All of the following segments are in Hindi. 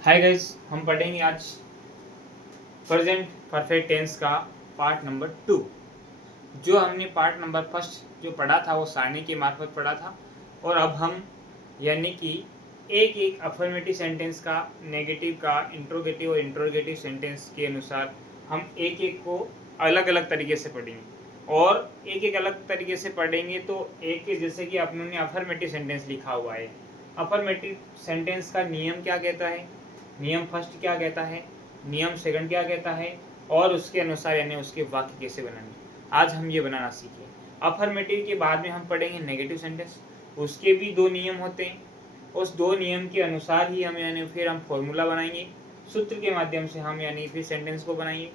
हाय गाइस, हम पढ़ेंगे आज प्रेजेंट परफेक्ट टेंस का पार्ट नंबर 2। जो हमने पार्ट नंबर फर्स्ट जो पढ़ा था वो सारणी के मार्फत पढ़ा था, और अब हम यानी कि एक एक अफर्मेटिव सेंटेंस का, नेगेटिव का, इंट्रोगेटिव और इंट्रोगेटिव सेंटेंस के अनुसार हम एक एक को अलग अलग तरीके से पढ़ेंगे। और एक एक अलग तरीके से पढ़ेंगे तो एक जैसे कि अपने अफर्मेटिव सेंटेंस लिखा हुआ है, अफर्मेटिव सेंटेंस का नियम क्या कहता है, नियम फर्स्ट क्या कहता है, नियम सेकंड क्या कहता है, और उसके अनुसार यानी उसके वाक्य कैसे बनाएंगे, आज हम ये बनाना सीखें। अफर्मेटिव के बाद में हम पढ़ेंगे नेगेटिव सेंटेंस, उसके भी दो नियम होते हैं। उस दो नियम के अनुसार ही हम यानी फिर हम फॉर्मूला बनाएंगे, सूत्र के माध्यम से हम यानी फिर सेंटेंस को बनाएंगे।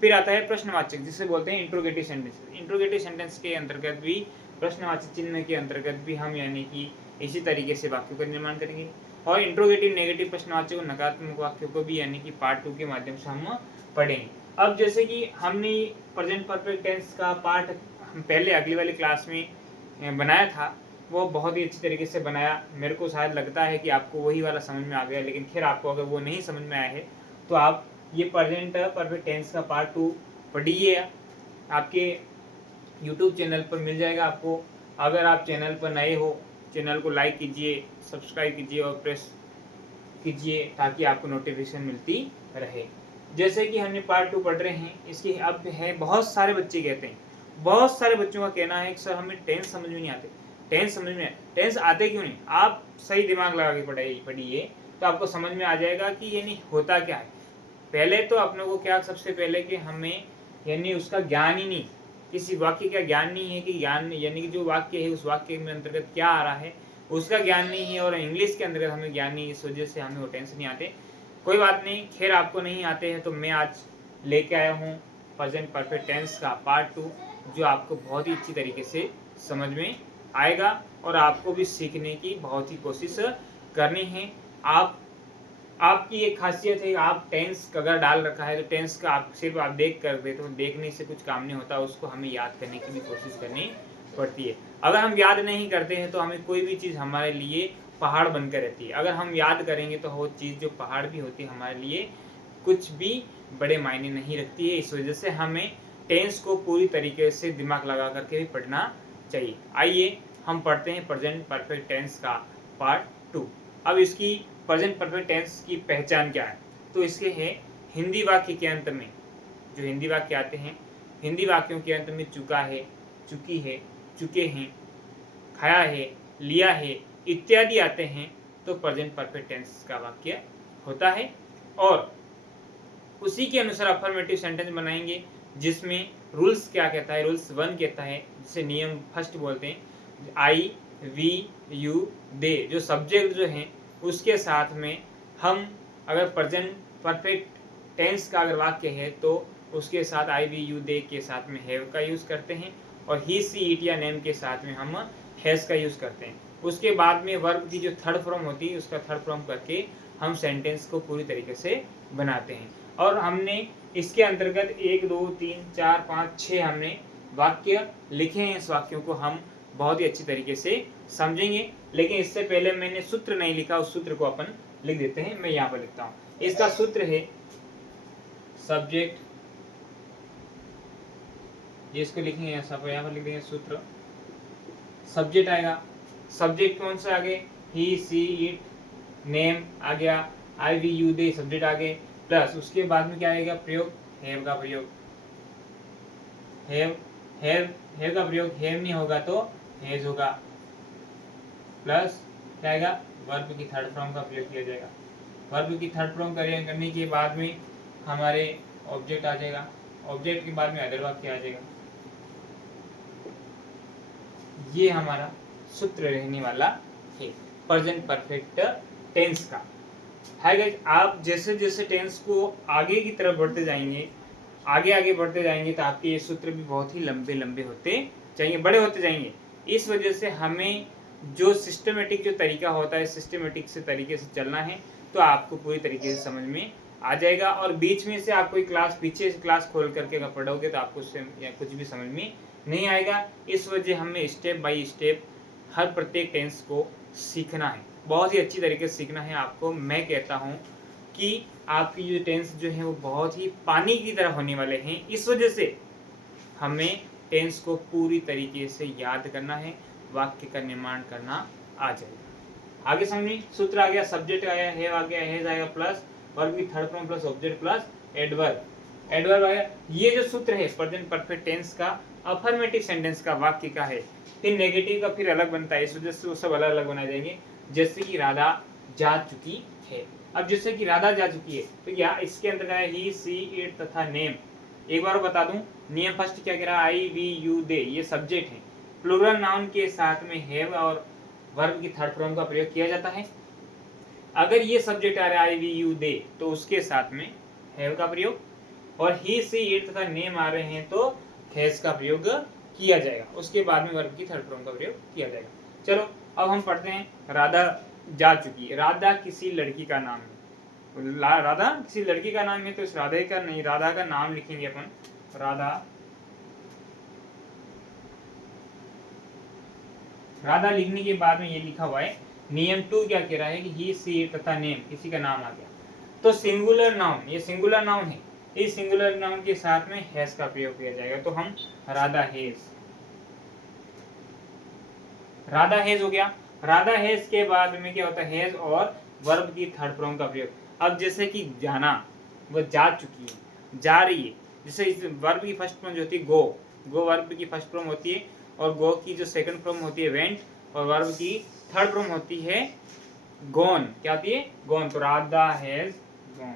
फिर आता है प्रश्नवाचक, जिसे बोलते हैं इंट्रोगेटिव सेंटेंस। इंट्रोगेटिव सेंटेंस के अंतर्गत भी, प्रश्नवाचक चिन्ह के अंतर्गत भी हम यानी कि इसी तरीके से वाक्यों का निर्माण करेंगे। और इंट्रोगेटिव नेगेटिव प्रश्नवाचक और नकारात्मक वाक्यों को भी यानी कि पार्ट 2 के माध्यम से हम पढ़ेंगे। अब जैसे कि हमने प्रेजेंट परफेक्ट टेंस का पार्ट हम पहले अगली वाली क्लास में बनाया था, वो बहुत ही अच्छी तरीके से बनाया। मेरे को शायद लगता है कि आपको वही वाला समझ में आ गया, लेकिन फिर आपको अगर वो नहीं समझ में आया है तो आप ये प्रेजेंट परफेक्ट टेंस का पार्ट 2 पढ़िए। आपके यूट्यूब चैनल पर मिल जाएगा आपको। अगर आप चैनल पर नए हो, चैनल को लाइक कीजिए, सब्सक्राइब कीजिए और प्रेस कीजिए ताकि आपको नोटिफिकेशन मिलती रहे। जैसे कि हमने पार्ट 2 पढ़ रहे हैं, इसकी अब है, बहुत सारे बच्चे कहते हैं, बहुत सारे बच्चों का कहना है कि सर हमें टेंस समझ में नहीं आते, टेंस समझ में टेंस आते क्यों नहीं। आप सही दिमाग लगा के पढ़िए तो आपको समझ में आ जाएगा कि यानी होता क्या है। पहले तो अपने को क्या, सबसे पहले कि हमें यानी उसका ज्ञान ही नहीं, किसी वाक्य का ज्ञान नहीं है कि ज्ञान यानी कि जो वाक्य है उस वाक्य में अंतर्गत क्या आ रहा है उसका ज्ञान नहीं है, और इंग्लिश के अंतर्गत हमें ज्ञान नहीं है, इस वजह से हमें वो टेंस नहीं आते। कोई बात नहीं, खैर आपको नहीं आते हैं तो मैं आज लेके आया हूँ प्रेजेंट परफेक्ट टेंस का पार्ट 2, जो आपको बहुत ही अच्छी तरीके से समझ में आएगा और आपको भी सीखने की बहुत ही कोशिश करनी है। आपकी एक खासियत है, आप टेंस अगर डाल रखा है तो टेंस का आप सिर्फ आप देख कर देते हो, देखने से कुछ काम नहीं होता, उसको हमें याद करने की भी कोशिश करनी पड़ती है। अगर हम याद नहीं करते हैं तो हमें कोई भी चीज़ हमारे लिए पहाड़ बनकर रहती है। अगर हम याद करेंगे तो वो चीज़ जो पहाड़ भी होती है हमारे लिए कुछ भी बड़े मायने नहीं रखती है। इस वजह से हमें टेंस को पूरी तरीके से दिमाग लगा करके भी पढ़ना चाहिए। आइए हम पढ़ते हैं प्रेजेंट परफेक्ट टेंस का पार्ट 2। अब इसकी प्रेजेंट परफेक्ट टेंस की पहचान क्या है, तो इसके है हिंदी वाक्य के अंत में, जो हिंदी वाक्य आते हैं, हिंदी वाक्यों के अंत में चुका है, चुकी है, चुके हैं, खाया है, लिया है इत्यादि आते हैं तो प्रेजेंट परफेक्ट टेंस का वाक्य होता है। और उसी के अनुसार अफर्मेटिव सेंटेंस बनाएंगे, जिसमें रूल्स क्या कहता है, रूल्स 1 कहता है, जिसे नियम फर्स्ट बोलते हैं, आई वी यू दे, जो सब्जेक्ट जो हैं उसके साथ में हम अगर प्रेजेंट परफेक्ट टेंस का अगर वाक्य है तो उसके साथ आई वी यू दे के साथ में हैव का यूज़ करते हैं, और ही सी इट या नेम के साथ में हम हैज़ का यूज़ करते हैं। उसके बाद में वर्ब की जो थर्ड फॉर्म होती है उसका थर्ड फॉर्म करके हम सेंटेंस को पूरी तरीके से बनाते हैं। और हमने इसके अंतर्गत 1 2 3 4 5 6 हमने वाक्य लिखे हैं। इस वाक्यों को हम बहुत ही अच्छी तरीके से समझेंगे, लेकिन इससे पहले मैंने सूत्र नहीं लिखा, उस सूत्र को अपन लिख देते हैं। मैं यहाँ पर लिखता हूँ, इसका सूत्र है सब्जेक्ट, जिसको लिखेंगे यहाँ पर लिख देंगे सूत्र, सब्जेक्ट आएगा, सब्जेक्ट कौन सा आगे, ही सी इट, नेम आ गया, आई वी यू दे सब्जेक्ट आगे, प्लस उसके बाद में क्या आएगा, प्रयोग, हैव का प्रयोग, हैव का प्रयोग, हैव नहीं होगा तो हैज होगा, प्लस क्या आएगा, वर्ब की थर्ड फॉर्म का प्रयोग किया जाएगा। वर्ब की थर्ड फॉर्म करने के बाद में हमारे ऑब्जेक्ट आ जाएगा, ऑब्जेक्ट के बाद में अदर वाक्य आ जाएगा। ये हमारा सूत्र रहने वाला है प्रेजेंट परफेक्ट टेंस का। हाय गाइस, आप जैसे जैसे टेंस को आगे की तरफ बढ़ते जाएंगे, आगे बढ़ते जाएंगे तो आपके ये सूत्र भी बहुत ही लंबे लंबे होते जाएंगे, बड़े होते जाएंगे। इस वजह से हमें जो सिस्टमेटिक जो तरीका होता है, सिस्टमेटिक से तरीके से चलना है तो आपको पूरी तरीके से समझ में आ जाएगा। और बीच में से आप कोई क्लास, पीछे से क्लास खोल करके अगर पढ़ोगे तो आपको उससे या कुछ भी समझ में नहीं आएगा। इस वजह हमें स्टेप बाय स्टेप हर प्रत्येक टेंस को सीखना है, बहुत ही अच्छी तरीके से सीखना है आपको। मैं कहता हूँ कि आपकी जो टेंस जो है वो बहुत ही पानी की तरह होने वाले हैं। इस वजह से हमें टेंस को पूरी तरीके से याद करना है, वाक्य का निर्माण करना आ जाएगा। आगे समझिए, सूत्र आ गया, सब्जेक्ट आया, हैव आ गया, हैज आएगा प्लस वर्ब की third form plus object plus adverb, adverb आया। ये जो सूत्र है प्रेजेंट परफेक्ट टेंस का, अफर्मेटिव सेंटेंस का, वाक्य का है। फिर नेगेटिव का फिर अलग बनता है, इस वजह से वो सब अलग अलग बनाए जाएंगे। जैसे कि राधा जा चुकी है। अब जैसे कि राधा जा चुकी है तो क्या इसके अंदर है ही, सी, इट तथा नेम। एक बार बता दूं, नियम फर्स्ट क्या कह रहा है, आई, वी, यू, दे, ये सब्जेक्ट है। प्लूरल नाउन के साथ में हैव और वर्ब की थर्ड फॉर्म का प्रयोग किया जाता है। अगर ये सब्जेक्ट आ रहा है आई, वी, यू, दे, तो उसके साथ में हैव का प्रयोग, और ही, सी, इट तथा नेम आ रहे हैं तो हैज का प्रयोग किया जाएगा। उसके बाद में वर्ब की थर्ड फॉर्म का प्रयोग किया जाएगा। चलो अब हम पढ़ते हैं, राधा जा चुकी है। राधा किसी लड़की का नाम है। राधा किसी लड़की का नाम है तो इस राधा का नहीं, राधा का नाम लिखेंगे अपन, राधा। राधा लिखने के बाद में ये लिखा हुआ है, नियम 2 क्या कह रहा है कि ही, सी तथा नेम, किसी का नाम आ गया तो सिंगुलर नाउन, ये सिंगुलर नाउन है, इस सिंगुलर नाउन के साथ में हैज का प्रयोग किया जाएगा। तो हम राधा हैज, राधा हैज हो गया। राधा हैज के बाद में क्या होता है, हैज और वर्ब की थर्ड फॉर्म का प्रयोग। अब जैसे कि जाना, वो जा चुकी है, जा रही है। जैसे इस वर्ब की फर्स्ट फॉर्म जो होती है गो, गो वर्ब की फर्स्ट फॉर्म होती है, और गो की जो सेकंड फॉर्म होती है वेंट, और वर्ब की थर्ड फॉर्म होती है गॉन। क्या होती है, गॉन। तो राधा हैज गॉन,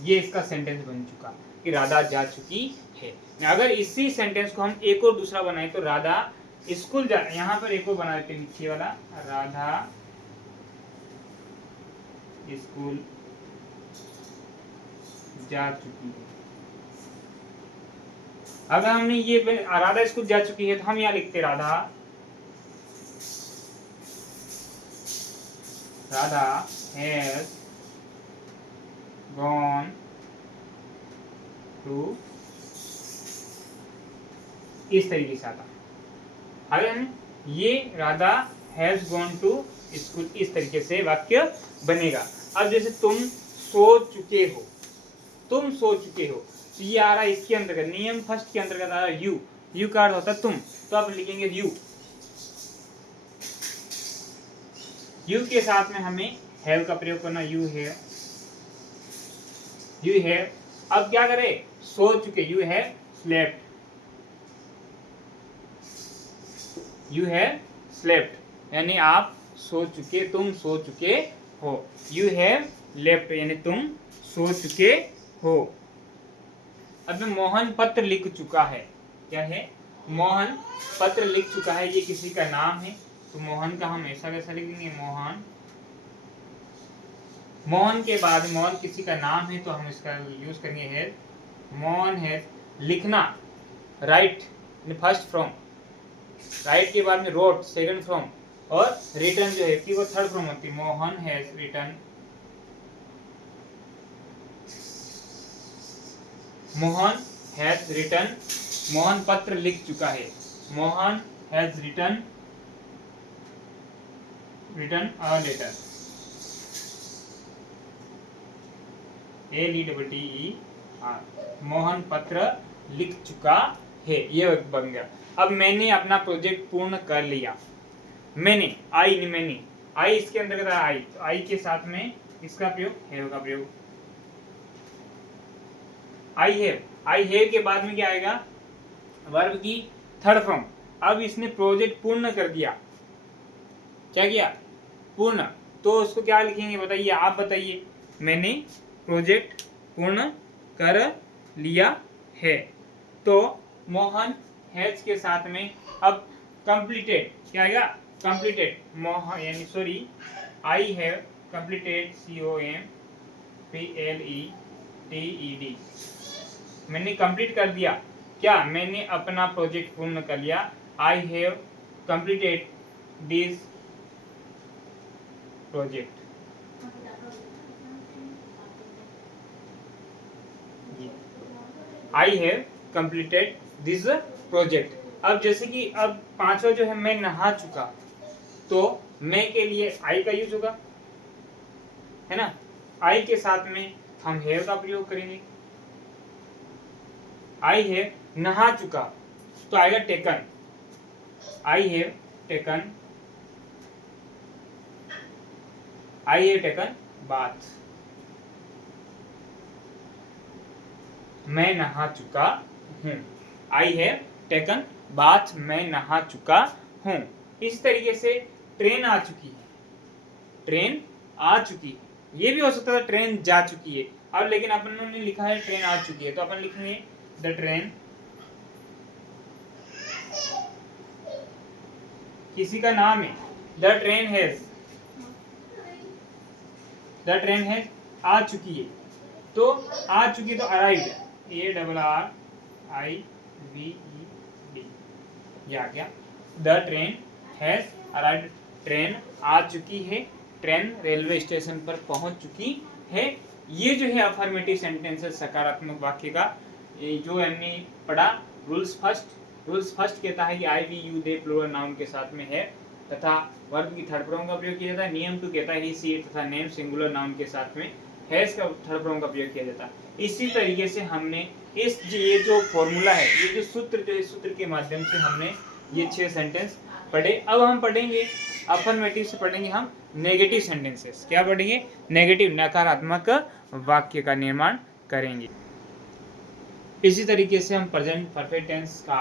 ये इसका सेंटेंस बन चुका कि राधा जा चुकी है। अगर इसी सेंटेंस को हम एक और दूसरा बनाए तो राधा स्कूल जा, यहाँ पर एक और बना देते नीचे वाला, राधा स्कूल जा चुकी है। अगर हमने ये राधा स्कूल जा चुकी है तो हम यहाँ लिखते राधा हैज गॉन टू, इस तरीके से आता। अगर ये Radha has gone to school, इस तरीके से वाक्य बनेगा। अब जैसे तुम सो चुके हो, तुम सो चुके हो, तो ये आ रहा है इसके अंतर्गत, नियम फर्स्ट के अंतर्गत आ रहा है यू, यू का अर्थ होता है तुम, तो आप लिखेंगे यू, यू के साथ में हमें हैव का प्रयोग करना, यू हैव, यू हैव। अब क्या करें, सो चुके, you have slept, you have slept, यानी आप सो चुके, तुम सो चुके हो। यू हैव लेफ्ट, यानी तुम सो चुके हो। अब मोहन पत्र लिख चुका है, क्या है, मोहन पत्र लिख चुका है, ये किसी का नाम है तो मोहन का हम ऐसा कैसा लिख देंगे, मोहन। मोहन के बाद मोहन किसी का नाम है तो हम इसका यूज करेंगे हैज। मोहन हैज, लिखना, राइट फर्स्ट फ्रॉम, राइट के बाद में रोट सेकंड फ्रॉम, और रिटर्न जो है कि वो थर्ड फ्रॉम होती है। Mohan has written, Mohan has written, Mohan पत्र लिख चुका है, Mohan has written a letter, LETTER, Mohan पत्र लिख चुका है, ये बन गया। अब मैंने अपना प्रोजेक्ट पूर्ण कर लिया, मैंने, आई, मैंने, आई इसके अंतर्गत आई, तो आई के साथ में इसका प्रयोग, हैव का प्रयोग, आई हैव के बाद में क्या आएगा, वर्ब की थर्ड फॉर्म। अब इसने प्रोजेक्ट पूर्ण कर दिया, क्या किया, पूर्ण, तो उसको क्या लिखेंगे बताइए, आप बताइए, मैंने प्रोजेक्ट पूर्ण कर लिया है, तो मोहन हैज के साथ में अब कंप्लीटेड क्या आएगा, कंप्लीटेड, मोहन यानी sorry, I have completed, COMPLETED, मैंने कंप्लीट कर दिया, क्या, मैंने अपना प्रोजेक्ट पूर्ण कर लिया, I have completed this project, I have completed this project. अब जैसे कि अब पांचवा जो है, मैं नहा चुका, तो मैं के लिए आई का यूज होगा, है ना। आई के साथ में हम हैव का प्रयोग करेंगे। आई हैव नहा चुका तो आएगा taken. I have taken, I have taken bath. मैं नहा चुका हूँ। आई हैव टेकन बाथ, मैं नहा चुका हूँ। इस तरीके से ट्रेन आ चुकी है, ट्रेन आ चुकी है। ये भी हो सकता था ट्रेन जा चुकी है, अब लेकिन अपन ने लिखा है ट्रेन आ चुकी है, तो अपन लिखेंगे द ट्रेन, किसी का नाम है, the train has, the train has आ चुकी है, तो आ चुकी तो अराइव्ड, ARRIVED, ये आ गया। The train has arrived, train आ चुकी है, ट्रेन रेलवे स्टेशन पर पहुंच चुकी है। ये जो है अफर्मेटिव सेंटेंसेस सकारात्मक वाक्य का जो हमने पढ़ा। रूल्स फर्स्ट कहता है कि I we you they plural noun के साथ में है तथा वर्ब की थर्ड फॉर्म का प्रयोग किया जाता है। नियम 2 कहता है ही सी तथा नेम सिंगुलर नाउन के साथ में हैज का थर्ड फॉर्म का प्रयोग किया जाता है। इसी तरीके से हमने ये जो फॉर्मूला है, ये जो सूत्र, जो इस सूत्र के माध्यम से हमने ये 6 सेंटेंस पढ़े। अब हम पढ़ेंगे अफर्मेटिव से पढ़ेंगे हम नेगेटिव सेंटेंसेस। क्या पढ़ेंगे? नेगेटिव, नकारात्मक वाक्य का निर्माण करेंगे। इसी तरीके से हम प्रेजेंट परफेक्ट टेंस का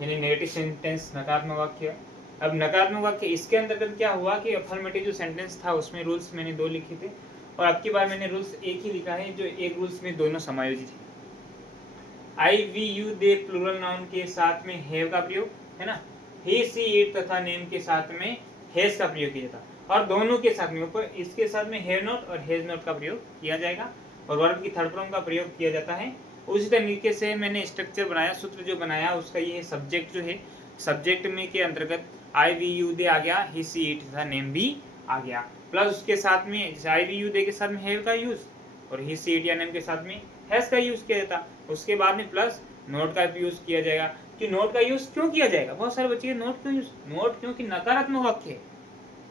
यानी नेगेटिव सेंटेंस नकारात्मक वाक्य। अब नकारात्मक वाक्य इसके अंतर्गत क्या हुआ कि अफर्मेटिव जो सेंटेंस था उसमें रूल्स मैंने 2 लिखे थे और अब की बार मैंने रूल्स एक ही लिखा है, जो एक रूल्स में दोनों समायोजित है। I we you they plural noun के साथ में हैव का प्रयोग है ना, ही सी इट तथा नेम के साथ में हैज का प्रयोग किया जाता और दोनों के साथ में ऊपर इसके साथ में हैव नॉट और हैज नॉट का प्रयोग किया जाएगा और वर्ब की थर्ड फॉर्म का प्रयोग किया जाता है। उसी तरीके से मैंने स्ट्रक्चर बनाया, सूत्र जो बनाया उसका ये सब्जेक्ट जो है, सब्जेक्ट में के अंतर्गत आई वी यू दे आ गया, ही सी इट तथा नेम भी आ गया, प्लस उसके साथ में आई वी यू दे के साथ में हैव का यूज और ही सी इट या नेम के साथ में हैज का यूज किया जाता। उसके बाद में प्लस नोट का यूज किया जाएगा। कि नोट का यूज क्यों किया जाएगा? बहुत सारे बच्चे नोट क्यों यूज, नोट क्योंकि नकारात्मक वाक्य है,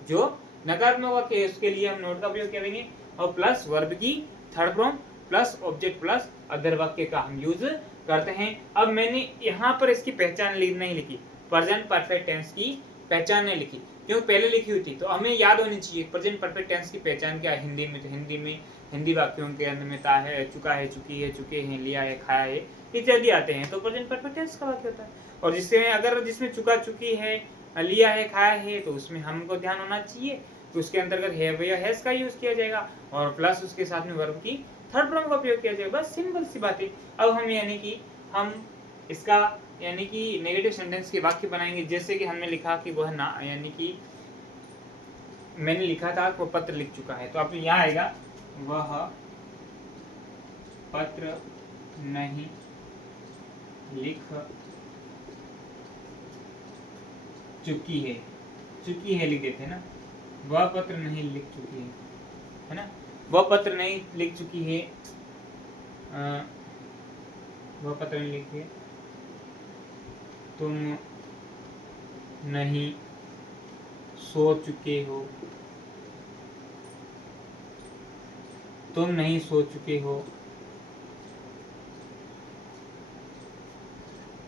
जो नकारात्मक वाक्य है उसके लिए हम नोट का प्रयोग करेंगे और प्लस वर्ब की third form plus object plus other वाक्य का हम यूज करते हैं। अब मैंने यहाँ पर इसकी पहचान नहीं लिखी, प्रेजेंट परफेक्ट टेंस की पहचान नहीं लिखी, क्यों पहले लिखी हुई थी तो हमें याद होनी चाहिए प्रेजेंट परफेक्ट टेंस की पहचान क्या है हिंदी में। तो हिंदी में हिंदी वाक्यों के अंत में ता है, चुका है, चुकी है, चुके हैं, लिया है, खाया है इत्यादि आते हैं तो प्रेजेंट परफेक्ट टेंस का वाक्य होता है। और जिससे अगर जिसमें चुका, चुकी है, लिया है, खाया है तो उसमें हमको ध्यान होना चाहिए कि उसके अंतर्गत हैव या हैज का यूज किया जाएगा और प्लस उसके साथ में वर्ब की थर्ड फॉर्म का प्रयोग किया जाएगा। बस सिंपल सी बात है। अब हम यानी कि हम इसका यानी कि नेगेटिव सेंटेंस के वाक्य बनाएंगे। जैसे कि हमने लिखा कि वह ना, यानी कि मैंने लिखा था वो पत्र लिख चुका है, तो अब यहाँ आएगा वह पत्र नहीं लिख चुकी है, चुकी है लिख देते हैं ना, वह पत्र नहीं लिख चुकी है ना, वह पत्र नहीं लिख चुकी है, वह पत्र नहीं लिखी है, तुम नहीं सो चुके हो, तुम नहीं सो चुके हो,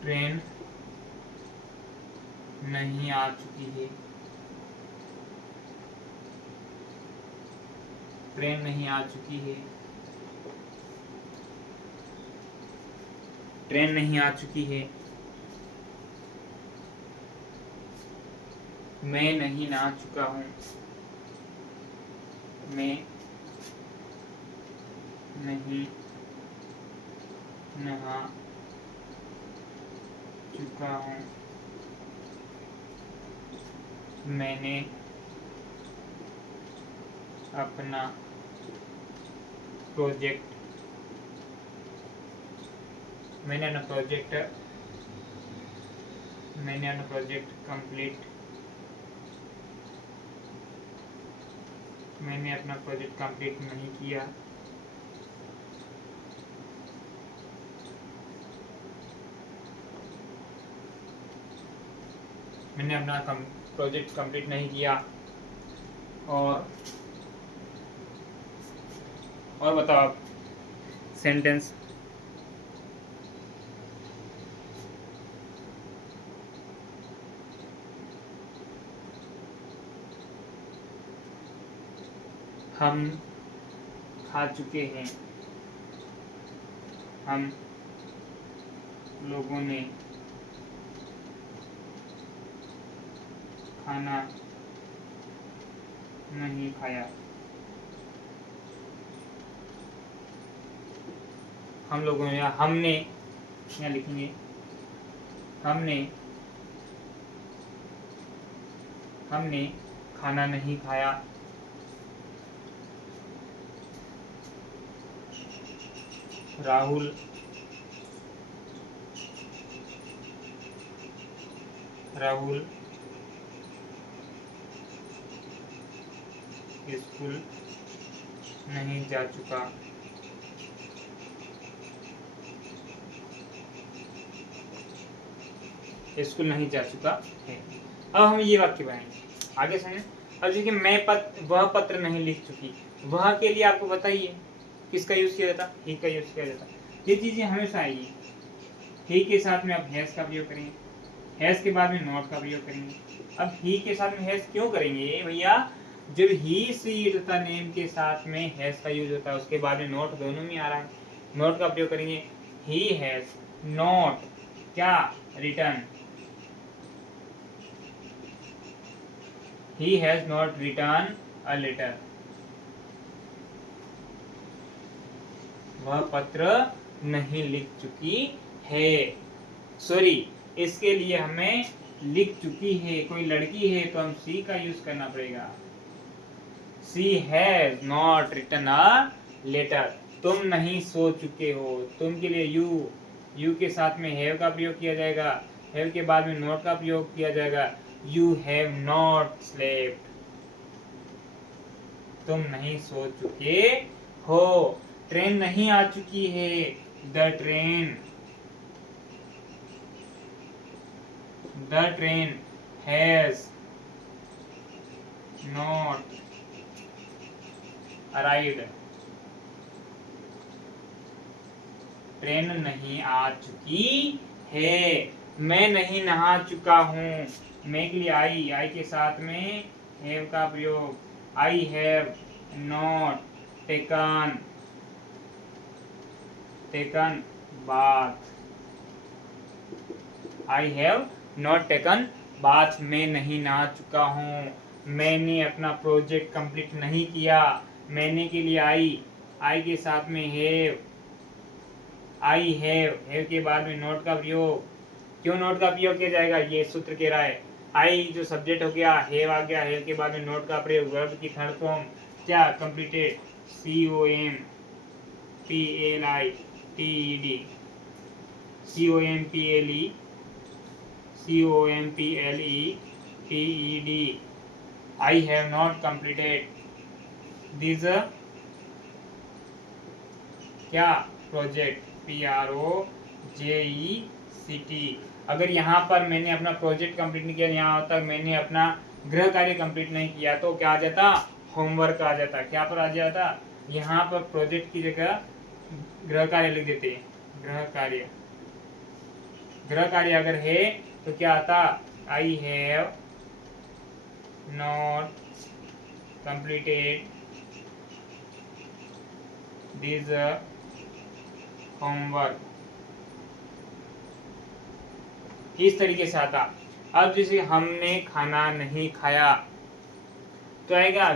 ट्रेन नहीं आ चुकी है, ट्रेन नहीं आ चुकी है, ट्रेन नहीं आ चुकी है, मैं नहीं नहा चुका हूँ, मैं नहीं नहा चुका हूँ, मैंने अपना प्रोजेक्ट कंप्लीट नहीं किया, मैंने अपना प्रोजेक्ट कंप्लीट नहीं किया और और बताओ आप सेंटेंस। हम खा चुके हैं, हम लोगों ने खाना नहीं खाया, हम लोगों ने या हमने, यहाँ लिखेंगे हमने हमने खाना नहीं खाया, राहुल राहुल स्कूल नहीं जा चुका, स्कूल नहीं जा चुका है। अब हम ये वाक्य बनाएंगे, आगे समझे। अब देखिए वह पत्र नहीं लिख चुकी, वह के लिए आपको बताइए किसका यूज किया जाता, ही का यूज किया जाता। ये चीजें हमेशा आएगी। ही के साथ में आप हैज का प्रयोग करेंगे, हैज के बाद में नॉट का प्रयोग करेंगे। अब ही के साथ में हैज क्यों करेंगे भैया, जब ही सी तथा नेम के साथ में हैज का यूज होता है, उसके बाद में नॉट दोनों में आ रहा है, नॉट का प्रयोग करेंगे। ही हैज नॉट क्या return, he has not written a letter, वह पत्र नहीं लिख चुकी है। सॉरी, इसके लिए हमें लिख चुकी है, कोई लड़की है तो हम सी का यूज करना पड़ेगा। She has not written a letter, तुम नहीं सो चुके हो, तुम के लिए यू के साथ में हैव का प्रयोग किया जाएगा, हैव के बाद में नॉट का प्रयोग किया जाएगा। यू हैव नॉट स्लेप्ट, तुम नहीं सो चुके हो। ट्रेन नहीं आ चुकी है, the train has not arrived, train नहीं आ चुकी है। मैं नहीं नहा चुका हूँ, मैं के लिए आई के साथ में हैव का प्रयोग। आई have not taken bath, I have not taken bath, मैं नहीं नहा चुका हूँ। मैंने अपना प्रोजेक्ट कंप्लीट नहीं किया, मैंने के लिए आई के साथ में हैव, आई हैव के बाद में नोट का प्रयोग। क्यों नोट का प्रयोग किया जाएगा, ये सूत्र कह रहा है। आई जो सब्जेक्ट हो गया, हैव आ गया, हैव के बाद में नोट का प्रयोग, वर्ब की थर्ड फॉर्म क्या completed, COMPLETED, I have not completed this क्या प्रोजेक्ट, PROJECT। अगर यहाँ पर मैंने अपना प्रोजेक्ट कंप्लीट नहीं किया, यहाँ तक मैंने अपना गृह कार्य कंप्लीट नहीं किया, तो क्या आ जाता, होमवर्क आ जाता। क्या पर आ जाता, यहाँ पर प्रोजेक्ट की जगह गृह कार्य लिख देते हैं। गृह कार्य अगर है तो क्या आता, आई have not completed this homework, इस तरीके से आता। अब जैसे हमने खाना नहीं खाया तो आएगा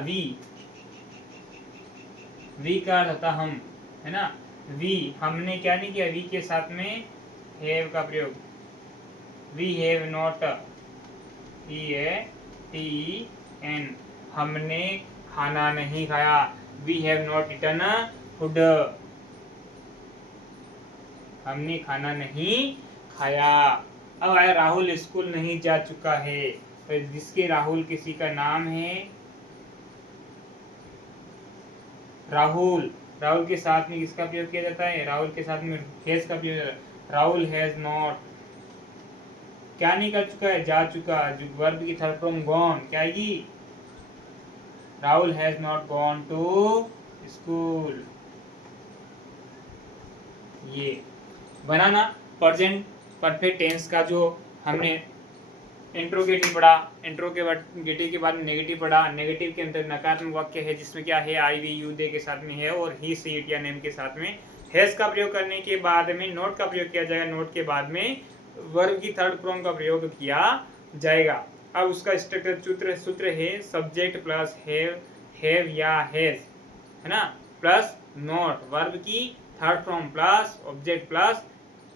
वी का अर्थ होता हम, है ना। वी, हमने क्या नहीं किया, वी के साथ में हैव का प्रयोग। वी हैव नॉट, EATEN, हमने खाना नहीं खाया। We have not eaten food, हमने खाना नहीं खाया। अब आया राहुल स्कूल नहीं जा चुका है, तो जिसके राहुल किसी का नाम है, राहुल के साथ में किसका प्रयोग किया जाता है, राहुल के साथ में हैज का प्रयोग। राहुल हैज नॉट क्या नहीं कर चुका है, जा चुका। जो वर्ब की थर्ड फॉर्म गॉन क्या आएगी, Rahul has not gone to school. ये बनाना प्रेजेंट परफेक्ट टेंस का जो हमने इंट्रोगेटिव पढ़ा, इंट्रोगेटिव के बाद नेगेटिव पढ़ा, नेगेटिव के अंदर नकारात्मक वाक्य है जिसमें क्या है आई वी यू दे के साथ में है और ही सी इट या नेम के साथ में हैज का प्रयोग करने के बाद में नोट का प्रयोग किया जाएगा, नोट के बाद में वर्ब की थर्ड फॉर्म का प्रयोग किया जाएगा। अब उसका स्ट्रक्चर सूत्र है सब्जेक्ट प्लस हैव या हैज, है ना, प्लस नोट, वर्ब की third form plus object plus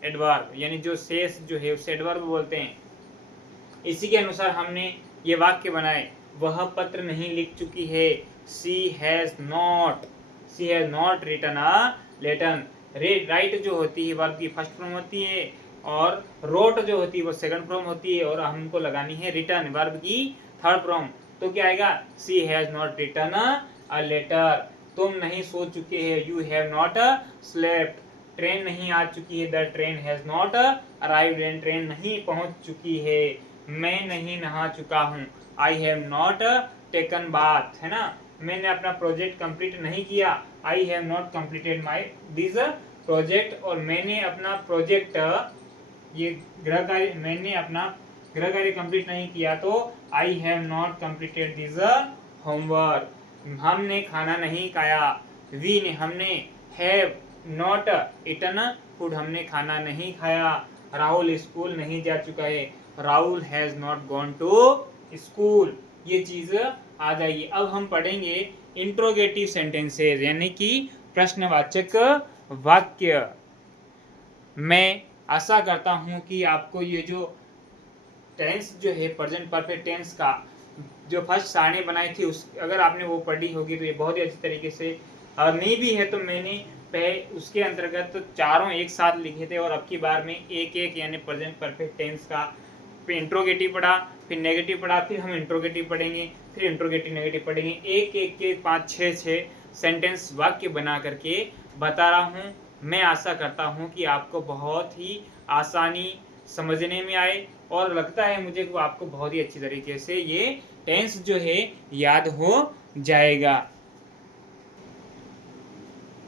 adverb, यानी जो शेष जो है उसे एडवर्ब बोलते हैं। इसी के अनुसार हमने ये वाक्य बनाए, वह पत्र नहीं लिख चुकी है, she has not written a letter. Write जो होती है वर्ब की फर्स्ट फॉर्म होती है और रोट जो होती है वो सेकंड फॉर्म होती है और हमको लगानी है रिटन वर्ब की थर्ड फॉर्म। तो क्या आएगा, she has not written a letter, तुम नहीं सो चुके हैं, you have not slept, train नहीं आ चुकी है, the train has not arrived, train नहीं पहुंच चुकी है, मैं नहीं नहा चुका हूँ, I have not taken bath, है ना, मैंने अपना प्रोजेक्ट कंप्लीट नहीं किया, I have not completed my this project, और मैंने अपना प्रोजेक्ट ये गृह कार्य, मैंने अपना गृह कार्य कंप्लीट नहीं किया तो आई have not completed this homework, हमने खाना नहीं खाया, वी ने हमने, हैव नॉट इटन फूड, हमने खाना नहीं खाया, राहुल स्कूल नहीं जा चुका है, Rahul has not gone to school, ये चीज आ जाएगी। अब हम पढ़ेंगे इंट्रोगेटिव सेंटेंसेस यानी कि प्रश्नवाचक वाक्य। मैं आशा करता हूं कि आपको ये जो टेंस जो है प्रेजेंट परफेक्ट टेंस का जो फर्स्ट सारणी बनाई थी उस अगर आपने वो पढ़ी होगी तो ये बहुत ही अच्छी तरीके से, नहीं भी है तो मैंने उसके अंतर्गत तो चारों एक साथ लिखे थे और अब की बार में एक एक यानी प्रेजेंट परफेक्ट टेंस का इंट्रोगेटिव पढ़ा, फिर नेगेटिव पढ़ा, फिर हम इंट्रोगेटिव पढ़ेंगे, फिर इंट्रोगेटिव नेगेटिव पढ़ेंगे, एक एक के 5-6 सेंटेंस वाक्य बना करके बता रहा हूँ। मैं आशा करता हूँ कि आपको बहुत ही आसानी समझने में आए और लगता है मुझे कि आपको बहुत ही अच्छी तरीके से ये टेंस जो है याद हो जाएगा।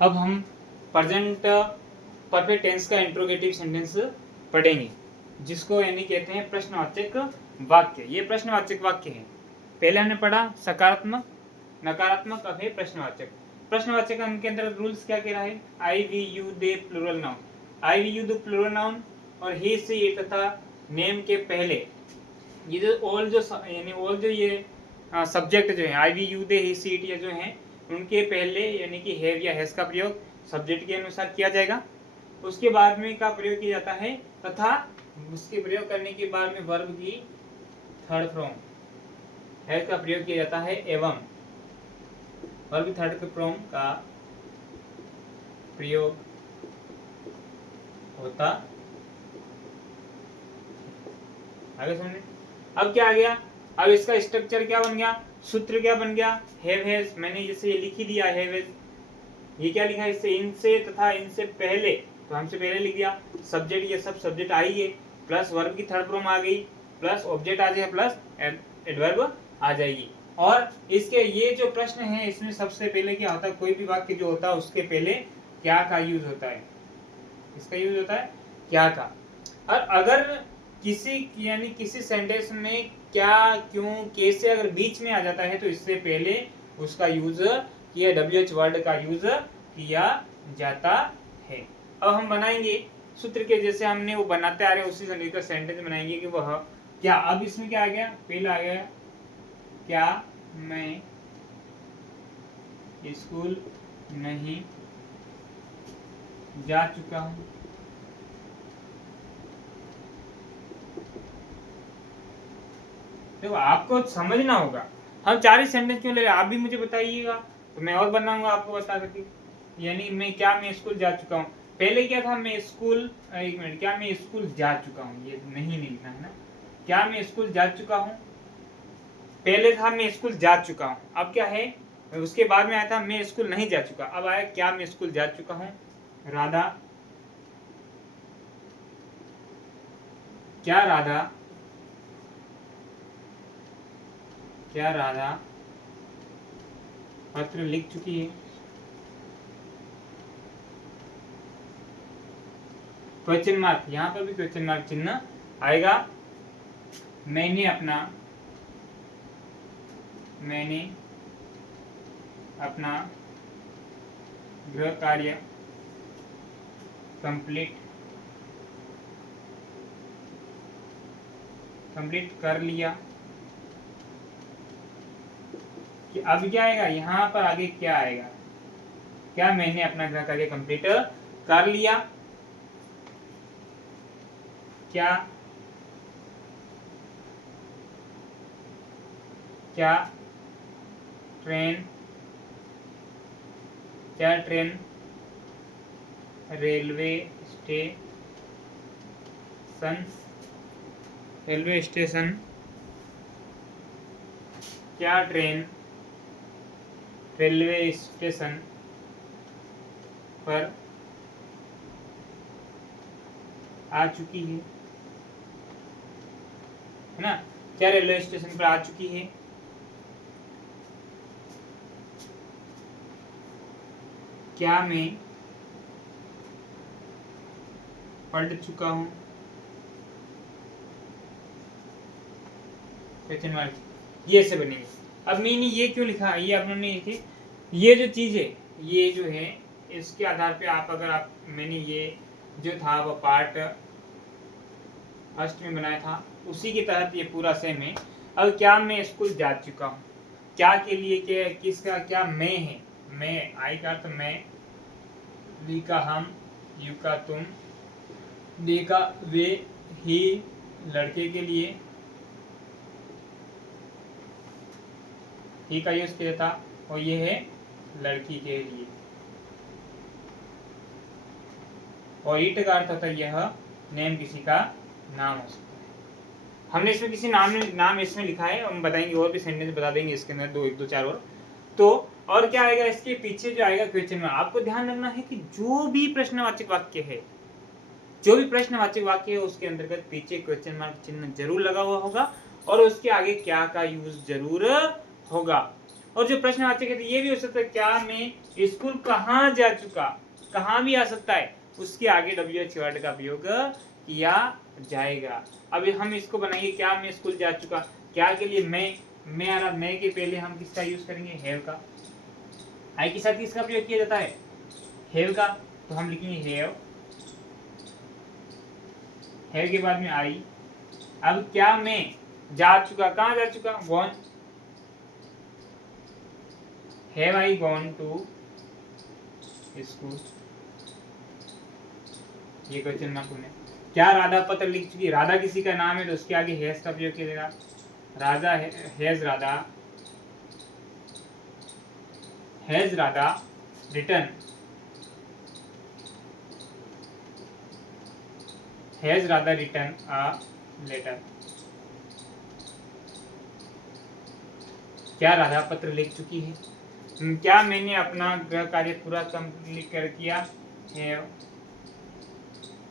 अब हम प्रेजेंट परफेक्ट टेंस का इंट्रोगेटिव सेंटेंस पढ़ेंगे जिसको यानी कहते हैं प्रश्नवाचक वाक्य। ये प्रश्नवाचक वाक्य है। पहले हमने पढ़ा सकारात्मक, नकारात्मक, अब है प्रश्नवाचक। प्रश्नवाचक के अंदर रूल्स क्या कह रहा है, I we you they plural noun, I we you they plural noun और ही सी इट तथा नेम के पहले ये जो ऑल जो यानी ऑल जो ये सब्जेक्ट जो है I we you they he she it ये जो है उनके पहले यानी कि हैव या हैज का प्रयोग सब्जेक्ट के अनुसार किया जाएगा। उसके बाद में का प्रयोग किया जाता है तथा उसके प्रयोग करने के बाद में वर्ब की थर्ड फॉर्म हैज का प्रयोग किया जाता है एवं वर्ब की थर्ड फॉर्म का प्रयोग होता। आगे समझे। अब क्या आ गया, अब इसका स्ट्रक्चर क्या बन गया, सूत्र क्या बन गया, हैव हैज, मैंने जैसे ये लिख ही दिया हैव हैज, ये क्या लिखा है इससे इनसे तथा इनसे पहले, तो हमसे पहले लिख दिया, सब्जेक्ट ये सब सब्जेक्ट आई है प्लस वर्ब की थर्ड फॉर्म आ गई प्लस ऑब्जेक्ट आ जाए प्लस एडवर्ब आ जाएगी। और इसके ये जो प्रश्न है इसमें सबसे पहले क्या होता है, कोई भी वाक्य जो होता है उसके पहले क्या का यूज होता है, इसका यूज होता है क्या का। और अगर किसी यानी किसी सेंटेंस में क्या क्यों कैसे अगर बीच में आ जाता है तो इससे पहले उसका यूज किया WH वर्ड का यूज किया जाता है। अब हम बनाएंगे सूत्र के जैसे हमने वो बनाते आ रहे हैं उसी तरीके का सेंटेंस बनाएंगे कि वह क्या। अब इसमें क्या आ गया, पहला आ गया क्या मैं स्कूल नहीं जा चुका हूं। देखो आपको समझना होगा, हम 4 ही सेंटेंस क्यों ले रहे हैं आप भी मुझे बताइएगा तो मैं और बनाऊंगा आपको बता करके। यानी मैं स्कूल जा चुका हूँ, पहले क्या था मैं स्कूल, एक मिनट, क्या मैं स्कूल जा चुका हूँ, ये नहीं लिखना है ना, क्या मैं स्कूल जा चुका हूँ, पहले था मैं स्कूल जा चुका हूँ, अब क्या है उसके बाद में आया था मैं स्कूल नहीं जा चुका, अब आया क्या मैं स्कूल जा चुका हूँ। राधा, क्या राधा पत्र लिख चुकी है। क्वेश्चन मार्क, यहाँ पर भी क्वेश्चन मार्क चिन्ह आएगा। मैंने अपना गृह कार्य कंप्लीट कर लिया। कि अब क्या आएगा, यहाँ पर आगे क्या आएगा, क्या मैंने अपना गृह कार्य कंप्लीट कर लिया, क्या ट्रेन रेलवे स्टेशन क्या ट्रेन रेलवे स्टेशन पर आ चुकी है ना, क्या रेलवे स्टेशन पर आ चुकी है। क्या मैं पढ़ चुका हूँ, क्वेश्चन मार्क, ये ऐसे बनेंगे। अब मैंने ये क्यों लिखा, ये आप लोगों ने लिखी, ये जो चीज है, ये जो है इसके आधार पे आप अगर मैंने ये जो था वो पार्ट फर्स्ट में बनाया था, उसी के तहत ये पूरा सेम है। अब क्या मैं स्कूल जा चुका हूँ, क्या के लिए, क्या किसका, क्या मैं है, मैं, आई का अर्थ मैं, वी का हम, यू का तुम, दे का वे, ही लड़के के लिए, ही का यूज किया था, और ये है लड़की के लिए, और ईट का अर्थ होता है यह नेम, किसी का नाम हो सकता है। हमने इसमें किसी नाम इसमें लिखा है, हम बताएंगे और भी सेंटेंस बता देंगे इसके अंदर, एक दो चार और। तो और क्या आएगा इसके पीछे, जो आएगा क्वेश्चन में, आपको ध्यान रखना है कि जो भी प्रश्नवाचक वाक्य है, उसके अंतर्गत पीछे क्वेश्चन मार्क चिन्ह जरूर लगा हुआ होगा, और उसके आगे क्या का यूज जरूर होगा। और जो प्रश्नवाचक है ये भी हो सकता है, क्या मैं स्कूल कहाँ जा चुका, कहाँ भी आ सकता है, उसके आगे WH वर्ड का प्रयोग किया जाएगा। अब हम इसको बनाएंगे, क्या मैं स्कूल जा चुका, क्या के लिए मैं आ रहा, मैं के पहले हम किसका यूज करेंगे, हैव का। आई के साथ किसका प्रयोग किया जाता है, हैव का, तो हम लिखेंगे हैव के बाद में आई। अब क्या मैं जा चुका, कहाँ जा चुका, gone, have I gone to school, ये क्वेश्चन मार्क में। क्या राधा पत्र लिख चुकी, राधा किसी का नाम है तो उसके आगे हैज का प्रयोग किया जाएगा, Radha has Radha written, has Radha written a letter, क्या राधा पत्र लिख चुकी है, क्या मैंने अपना गृह कार्य पूरा कंप्लीट कर किया, हैव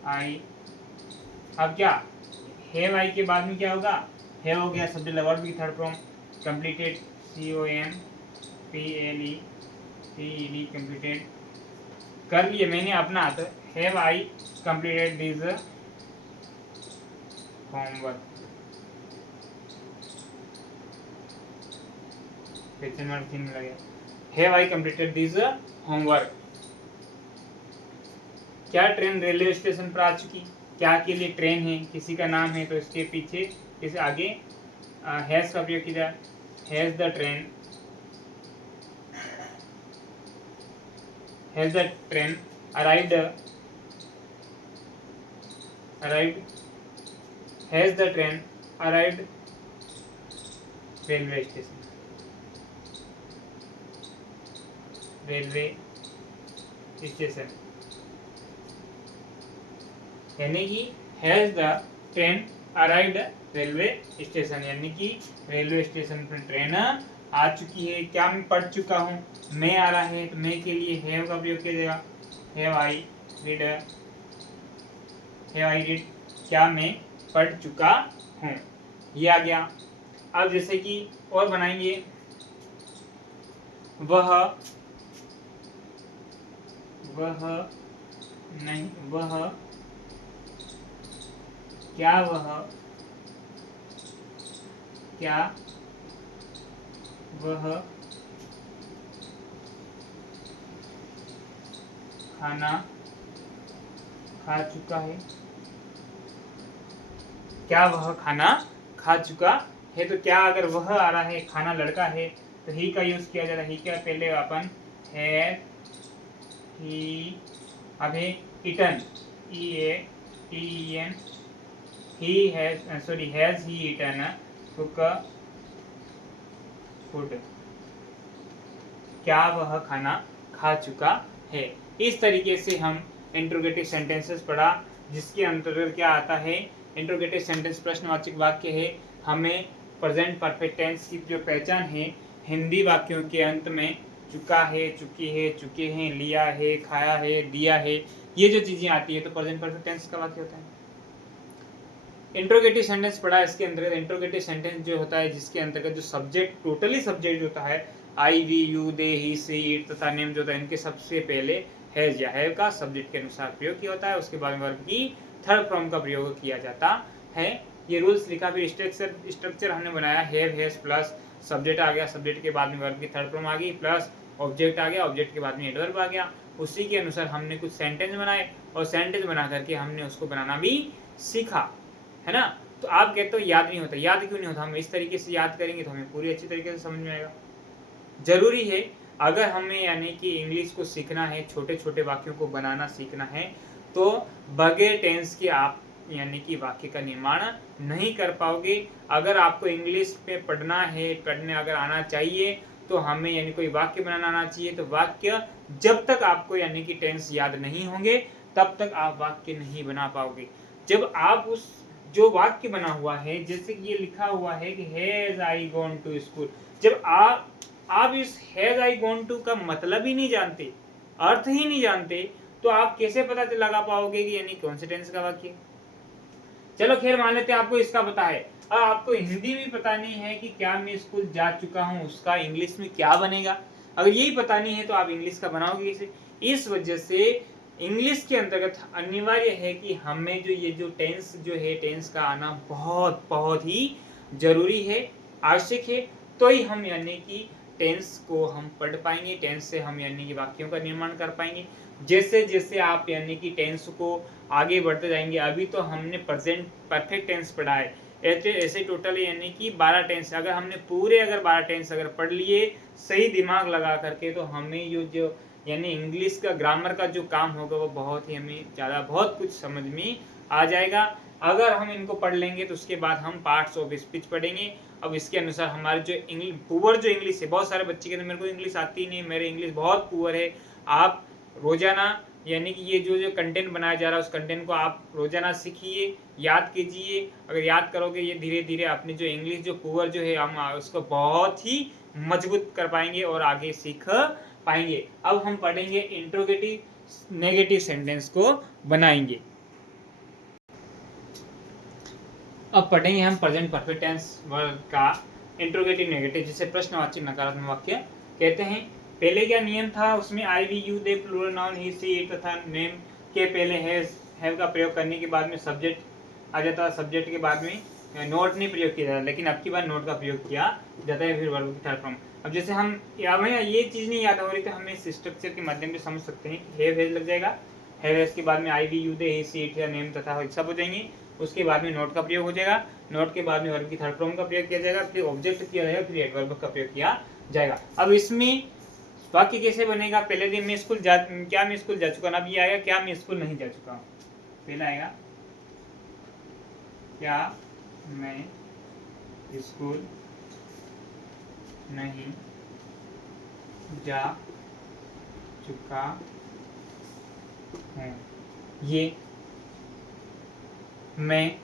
आई। अब क्या हैव आई के बाद में क्या होगा, हैव हो गया सब्जेक्ट वर्ब की third form, completed, COMPLETED, completed कर लिए मैंने अपना, तो have I completed this homework, question mark चिन्ह लगे, have I completed this homework. क्या ट्रेन रेलवे स्टेशन पर आ चुकी, क्या के लिए ट्रेन है, किसी का नाम है तो इसके पीछे किसी आगे हैज का प्रयोग किया, has the train arrived, has the train arrived railway station, यानी कि has the train arrived railway station, यानी कि रेलवे स्टेशन पर ट्रेन आ चुकी है। क्या मैं पढ़ चुका हूँ, मैं आ रहा है तो मैं के लिए हैव का प्रयोग किया जाएगा, हैव आई रीड, क्या मैं पढ़ चुका हूँ, ये आ गया। अब जैसे कि और बनाएंगे, वह क्या वह खाना खा चुका है? क्या वह खाना खा चुका है? तो क्या अगर वह आ रहा है, खाना लड़का है, तो ही का यूज किया जाता है। ही क्या पहले अपन है, ही, अभी eaten, E A T N, he has, sorry has he eaten cook food. क्या वह खाना खा चुका है? इस तरीके से हम इंट्रोगेटिव सेंटेंसेस पढ़ा, जिसके अंतर्गत क्या आता है, इंट्रोगेटिव सेंटेंस प्रश्नवाचक वाक्य है। हमें प्रेजेंट परफेक्ट टेंस की जो पहचान है, हिंदी वाक्यों के अंत में चुका है, चुकी है, चुके हैं, लिया है, खाया है, दिया है, ये जो चीजें आती है तो प्रेजेंट परफेक्ट टेंस का वाक्य होता है। इंट्रोगेटिव सेंटेंस पढ़ा, इसके अंतर्गत इंट्रोगेटिव सेंटेंस जो होता है, जिसके अंतर्गत जो सब्जेक्ट, टोटली सब्जेक्ट होता है, I, we, you, they, he, she, it तथा नेम जो होता है, इनके सबसे पहले हैज या हैव का सब्जेक्ट के अनुसार प्रयोग किया होता है। उसके बाद वर्ब की थर्ड फॉर्म का प्रयोग किया जाता है। ये रूल्स लिखा, फिर स्ट्रक्चर हमने बनाया, हैव, हैज प्लस सब्जेक्ट आ गया, सब्जेक्ट के बाद में वर्ब की थर्ड फॉर्म आ गई, प्लस ऑब्जेक्ट आ गया, ऑब्जेक्ट के बाद में एडवर्ब आ गया। उसी के अनुसार हमने कुछ सेंटेंस बनाए और सेंटेंस बना करके हमने उसको बनाना भी सीखा, है ना। तो आप कहते हो याद नहीं होता, याद क्यों नहीं होता? हम इस तरीके से याद करेंगे तो हमें पूरी अच्छी तरीके से समझ में आएगा। जरूरी है, अगर हमें यानी कि इंग्लिश को सीखना है, छोटे छोटे वाक्यों को बनाना सीखना है, तो बगैर टेंस के आप यानी कि वाक्य का निर्माण नहीं कर पाओगे। अगर आपको इंग्लिश में पढ़ना है, पढ़ने अगर आना चाहिए, तो हमें यानी कोई वाक्य बनाना आना चाहिए। तो वाक्य जब तक आपको यानी कि टेंस याद नहीं होंगे, तब तक आप वाक्य नहीं बना पाओगे। जब आप उस जो वाक्य बना हुआ है, जैसे कि ये लिखा हुआ है कि has I gone to school, जब आप इस हैज आई गॉन टू का मतलब ही नहीं जानते, अर्थ ही नहीं जानते, तो आप कैसे पता लगा पाओगे कि यानी कौन से टेंस का वाक्य? चलो खैर मान लेते हैं आपको इसका पता है, अब आपको हिंदी में पता नहीं है कि क्या मैं स्कूल जा चुका हूं, उसका इंग्लिश में क्या बनेगा। अगर यही पता नहीं है तो आप इंग्लिश का बनाओगे कैसे? इस वजह से इंग्लिश के अंतर्गत अनिवार्य है कि हमें जो ये जो टेंस जो है, टेंस का आना बहुत बहुत ही जरूरी है, आवश्यक है। तो ही हम यानी कि टेंस को हम पढ़ पाएंगे, टेंस से हम यानी कि वाक्यों का निर्माण कर पाएंगे। जैसे जैसे आप यानी कि टेंस को आगे बढ़ते जाएंगे, अभी तो हमने प्रेजेंट परफेक्ट टेंस पढ़ा है, ऐसे टोटल यानी कि 12 टेंस, अगर हमने पूरे अगर 12 टेंस अगर पढ़ लिए सही दिमाग लगा करके, तो हमें ये जो यानी इंग्लिश का ग्रामर का जो काम होगा वो बहुत ही हमें ज़्यादा बहुत कुछ समझ में आ जाएगा। अगर हम इनको पढ़ लेंगे तो उसके बाद हम पार्ट्स ऑफ स्पीच पढ़ेंगे। अब इसके अनुसार हमारे जो इंग्लिश पुअर जो इंग्लिश है, बहुत सारे बच्चे कहते हैं मेरे को इंग्लिश आती नहीं, मेरे इंग्लिश बहुत पुअर है। आप रोजाना यानी कि ये जो जो कंटेंट बनाया जा रहा है, उस कंटेंट को आप रोजाना सीखिए, याद कीजिए। अगर याद करोगे, ये धीरे धीरे अपनी जो इंग्लिश जो पुअर जो है, हम उसको बहुत ही मजबूत कर पाएंगे और आगे सीख पाएंगे। अब हम पढ़ेंगे इंट्रोगेटिव नेगेटिव सेंटेंस को बनाएंगे। अब पढ़ेंगे हम प्रेजेंट परफेक्ट टेंस वर्ब का इंट्रोगेटिव नेगेटिव, जिसे प्रश्नवाचक नकारात्मक वाक्य कहते हैं। पहले क्या नियम था उसमें, I, we, you, they, plural noun, he, she, it तथा नेम के पहले हैव का प्रयोग करने के बाद में सब्जेक्ट आ जाता, सब्जेक्ट के बाद में नोट नहीं प्रयोग किया जाता, लेकिन अब की बार नोट का प्रयोग किया जाता है, फिर वर्ब की थर्ड फॉर्म। अब जैसे हम ये चीज़ नहीं याद हो रही, तो हम इस स्ट्रक्चर के माध्यम से समझ सकते हैं कि हैव हैज लग जाएगा, हैव हैज के बाद में I, we, you, they, he, she, it या नेम तथा सब हो जाएंगे। उसके बाद में नोट का प्रयोग हो जाएगा, नोट के बाद में वर्ब की थर्ड फॉर्म का प्रयोग किया जाएगा, फिर ऑब्जेक्ट किया जाएगा, फिर एडवर्ब का प्रयोग किया जाएगा। अब इसमें वाक्य कैसे बनेगा? पहले दिन मैं स्कूल जा, क्या मैं स्कूल जा चुका हूं, अब ये आएगा क्या मैं स्कूल नहीं जा चुका हूं। पहला आएगा क्या मैं स्कूल नहीं जा चुका हूं। ये मैं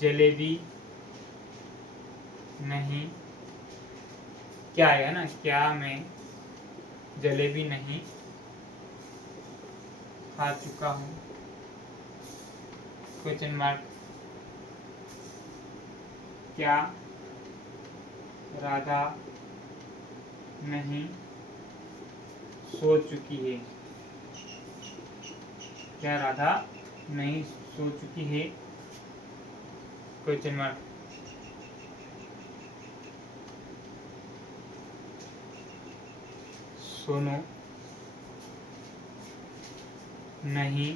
जलेबी नहीं, क्या आएगा ना, क्या मैं जलेबी नहीं खा चुका हूँ, क्वेश्चन मार्क। क्या राधा नहीं सो चुकी है। क्या राधा नहीं सो चुकी है, क्वेश्चन मार्क। सोनू नहीं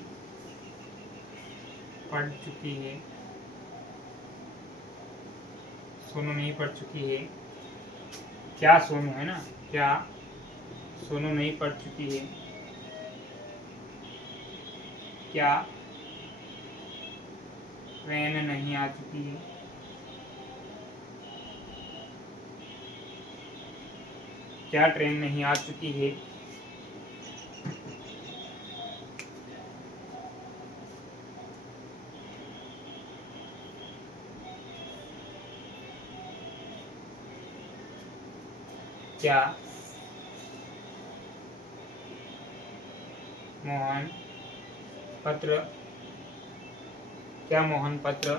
पढ़ चुकी है, सोनू नहीं पढ़ चुकी है। क्या सोनू है ना, क्या सोनू नहीं पढ़ चुकी है, क्या ट्रेन नहीं आ चुकी है, क्या ट्रेन नहीं आ चुकी है, क्या मोहन पत्र, क्या मोहन पत्र,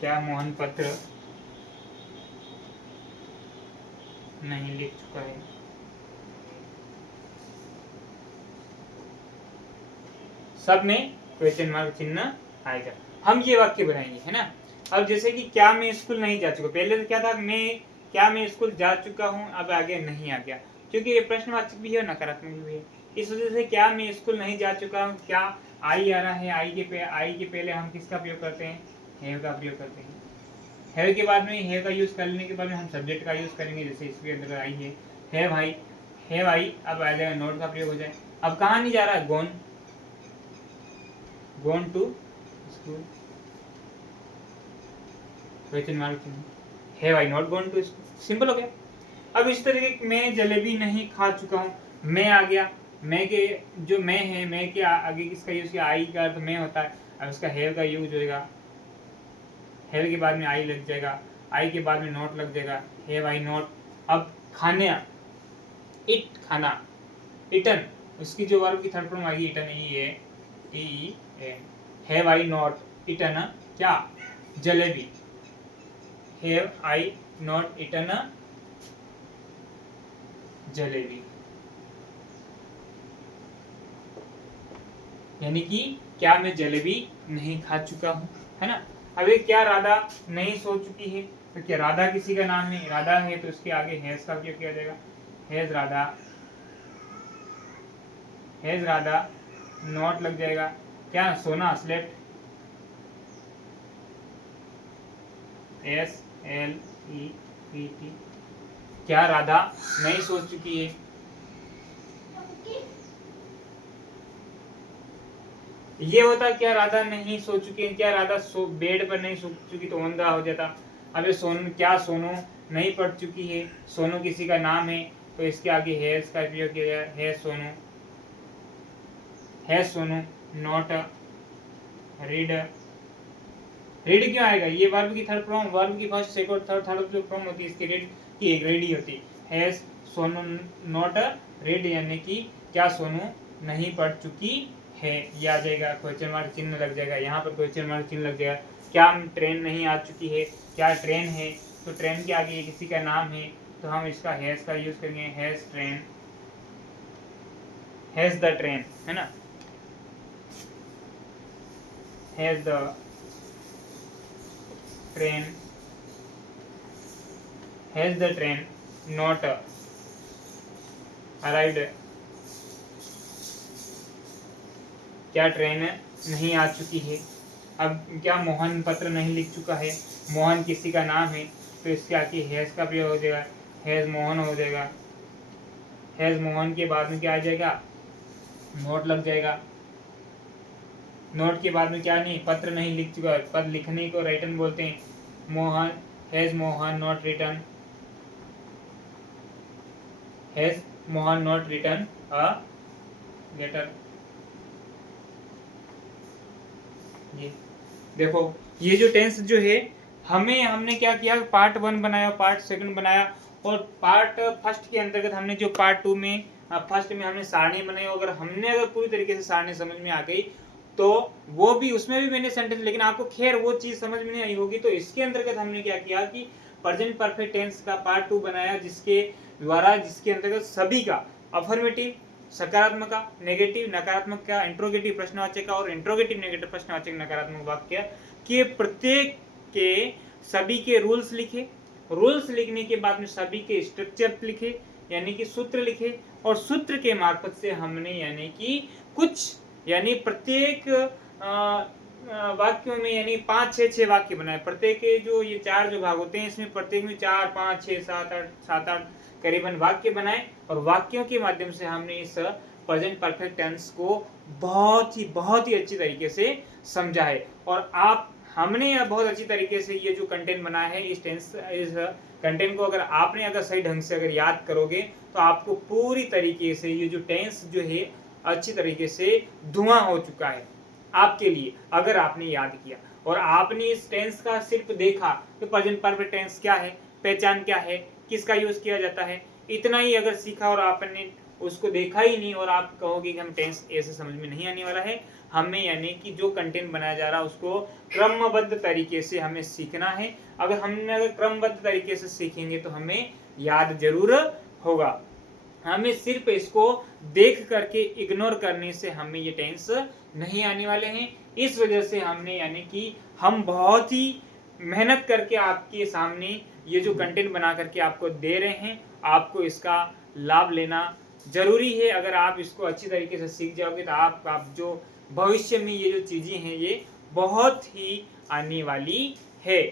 क्या मोहन पत्र नहीं लिख चुका है। सब में क्वेश्चन मार्क चिन्ह आएगा। हम ये वाक्य बनाएंगे, है ना। अब जैसे कि क्या मैं स्कूल नहीं जा चुका, पहले तो क्या था, मैं स्कूल जा चुका हूँ, अब आगे नहीं आ गया, क्योंकि ये प्रश्नवाचक भी है, नकारात्मक भी है। इस वजह से क्या मैं स्कूल नहीं जा चुका हूँ, क्या आई आ रहा है, आई के पहले हम किसका प्रयोग करते हैं, हैव का प्रयोग करते हैं। हैव के बाद में, हैव का यूज करने के बाद में हम सब्जेक्ट का यूज करेंगे, जैसे इसके अंदर आई है हैव आई, हैव आई, अब आ जाएगा नोट का प्रयोग हो जाए। अब कहाँ नहीं जा रहा है, gone to school, question mark, have I not gone to school, simple हो गया। अब इस तरीके मैं जलेबी नहीं खा चुका हूँ, मैं आ गया, मैं के जो मैं है, मैं के आगे किसका यूज किया, आई का अर्थ मैं होता है, अब इसका हैव का यूज होएगा, हैव के बाद में आई लग जाएगा, आई के बाद में नॉट लग जाएगा, हैव आई नॉट। अब खाने, इट खाना, इटन, उसकी जो वर्ब की थर्ड फॉर्म आएगी इटन, ई ए, हैव आई नॉट इटन क्या, jalebi, have I not eaten jalebi, यानी कि क्या मैं जलेबी नहीं खा चुका हूँ, है ना। अब ये क्या राधा नहीं सो चुकी है, तो क्या राधा किसी का नाम है, राधा है तो उसके आगे हैज का उपयोग किया जाएगा, हैज राधा नॉट लग जाएगा, क्या सोना स्लेप्ट, SLEPT, क्या राधा नहीं सो चुकी है, ये होता क्या राधा नहीं सो चुकी है, क्या राधा बेड पर नहीं सो चुकी, तो ओंधा हो जाता। अब ये सोनू, क्या सोनू नहीं पढ़ चुकी है, सोनू किसी का नाम है, तो इसके आगे हैज का उपयोग किया गया, has Sonu not read, read क्यों आएगा, ये वर्ब की थर्ड फॉर्म, वर्ब की फर्स्ट सेकंड थर्ड जो फॉर्म होती है इसकी रीड की एक रेडी होती है, हैज सोनू नॉट रीड, यानी कि क्या सोनू नहीं पढ़ चुकी है, ये आ जाएगा, क्वेश्चन मार्क चिन्ह लग जाएगा, यहाँ पर क्वेश्चन मार्क चिन्ह लग जाएगा। क्या ट्रेन नहीं आ चुकी है, क्या ट्रेन है, तो ट्रेन के आगे किसी का नाम है, तो हम इसका हैज का यूज करेंगे, has train, has the train, है ना, has the train, has the train not arrived, क्या ट्रेन नहीं आ चुकी है। अब क्या मोहन पत्र नहीं लिख चुका है, मोहन किसी का नाम है, तो इसके आगे हैज का प्रयोग हो जाएगा, हैज मोहन हो जाएगा, हैज मोहन के बाद में क्या आ जाएगा, नोट लग जाएगा, नोट के बाद में क्या नहीं, पत्र नहीं लिख चुका है, पत्र लिखने को रिटन बोलते हैं, Mohan, has Mohan not written, has Mohan not written a letter. ये देखो, ये जो टेंस जो है, हमने क्या किया, पार्ट 1 बनाया, पार्ट 2 बनाया, और पार्ट फर्स्ट के अंतर्गत हमने जो पार्ट 2 में, फर्स्ट में हमने सारणी बनाई, अगर पूरी तरीके से सारणी समझ में आ गई तो वो भी, उसमें भी मैंने सेंटेंस, लेकिन आपको खैर वो चीज समझ में नहीं आई होगी, तो इसके अंतर्गत हमने क्या किया कि प्रेजेंट परफेक्ट टेंस का पार्ट 2 बनाया, जिसके अंतर्गत सभी का अफर्मेटिव, सकारात्मक का, नेगेटिव नकारात्मक का, इंट्रोगेटिव प्रश्नवाचक का और इंट्रोगेटिव नेगेटिव प्रश्नवाचक नकारात्मक वाक्य के प्रत्येक के सभी के रूल्स लिखे। रूल्स लिखने के बाद में सभी के स्ट्रक्चर लिखे, यानी कि सूत्र लिखे, और सूत्र के मार्फत से हमने यानी कि कुछ यानी प्रत्येक वाक्यों में यानी 5-6 वाक्य बनाए। प्रत्येक के जो ये 4 जो भाग होते हैं इसमें प्रत्येक में 4, 5, 6, 7, 8 करीबन वाक्य बनाए, और वाक्यों के माध्यम से हमने इस प्रेजेंट परफेक्ट टेंस को बहुत ही अच्छी तरीके से समझा है। और हमने बहुत अच्छी तरीके से ये जो कंटेंट बनाया है, इस कंटेंट को अगर सही ढंग से अगर याद करोगे तो आपको पूरी तरीके से ये जो टेंस जो है अच्छी तरीके से धुआं हो चुका है आपके लिए, अगर आपने याद किया और आपने इस टेंस का सिर्फ देखा कि प्रेजेंट परफेक्ट टेंस क्या है, पहचान क्या है, किसका यूज किया जाता है, इतना ही अगर सीखा और आपने उसको देखा ही नहीं और आप कहोगे कि हम टेंस ऐसे समझ में नहीं आने वाला है। हमें यानी कि जो कंटेंट बनाया जा रहा है उसको क्रमबद्ध तरीके से हमें सीखना है। अगर क्रमबद्ध तरीके से सीखेंगे तो हमें याद जरूर होगा। हमें सिर्फ इसको देख करके इग्नोर करने से हमें ये टेंस नहीं आने वाले हैं। इस वजह से हमने यानी कि हम बहुत ही मेहनत करके आपके सामने ये जो कंटेंट बना करके आपको दे रहे हैं। आपको इसका लाभ लेना जरूरी है। अगर आप इसको अच्छी तरीके से सीख जाओगे तो आप जो भविष्य में ये जो चीजें हैं ये बहुत ही आने वाली है,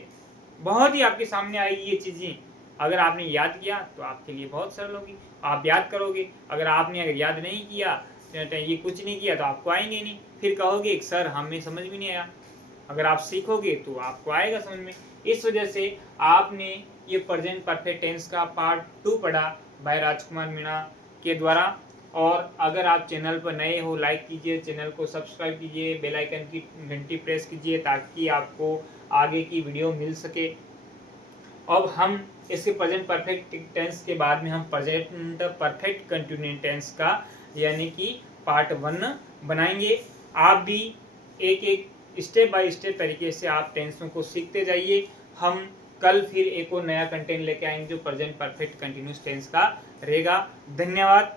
बहुत ही आपके सामने आएगी ये चीजें। अगर आपने याद किया तो आपके लिए बहुत सरल होगी, आप याद करोगे। अगर याद नहीं किया, ये कुछ नहीं किया तो आपको आएंगे नहीं, फिर कहोगे सर हमें समझ में नहीं आया। अगर आप सीखोगे तो आपको आएगा समझ में। इस वजह से आपने ये प्रेजेंट परफेक्ट टेंस का पार्ट 2 पढ़ा भाई राजकुमार मीणा के द्वारा। और अगर आप चैनल पर नए हो, लाइक कीजिए, चैनल को सब्सक्राइब कीजिए, बेल आइकन की घंटी प्रेस कीजिए ताकि आपको आगे की वीडियो मिल सके। अब हम इसके प्रेजेंट परफेक्ट टेंस के बाद में हम प्रेजेंट परफेक्ट कंटिन्यूस टेंस का यानी कि पार्ट 1 बनाएंगे। आप भी एक स्टेप बाय स्टेप तरीके से आप टेंसों को सीखते जाइए। हम कल फिर एक और नया कंटेंट लेके आएंगे जो प्रेजेंट परफेक्ट कंटिन्यूस टेंस का रहेगा। धन्यवाद।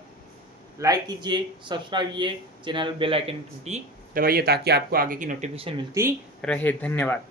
लाइक कीजिए, सब्सक्राइब कीजिए, चैनल बेल आइकन घंटी दबाइए ताकि आपको आगे की नोटिफिकेशन मिलती रहे। धन्यवाद।